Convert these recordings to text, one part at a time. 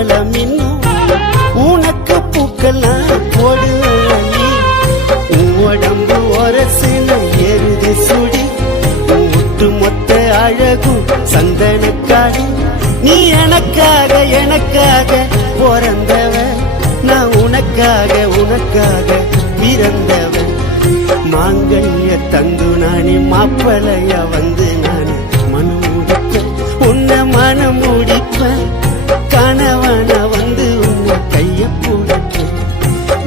மின்னலம் இன்னும் உனக்கு பூக்கெல்லாம் போடுவழி உடம்பு ஒரசின எருது சுடி ஒட்டு மொத்த அழகும் சந்தனக்காடு நீ எனக்காக எனக்காக பிறந்தவ நான் உனக்காக உனக்காக பிறந்தவன் மாங்கல்ய தந்து நானே மாப்பிளையா வந்து நானே மனம் முடிப்பேன் உன்னை மனம் முடிப்பேன் கணவன வந்து உன்னை கைய பிடிப்பேன்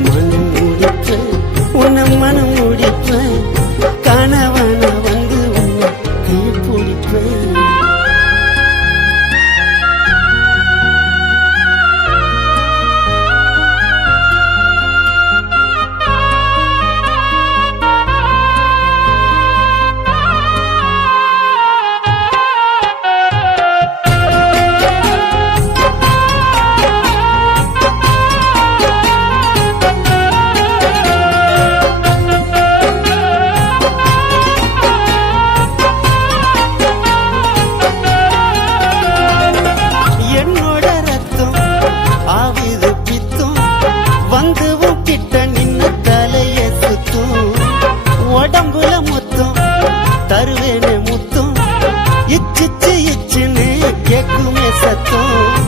மனம் முடிப்பேன் உன்னை மனம் முடிப்பேன் கணவன வந்து உன்னை கைய பிடிப்பேன் உடம்புல முத்தம் தருவேனே முத்தம் இச்சிச்சு இச்சுன்னு கேக்குமே சத்தம்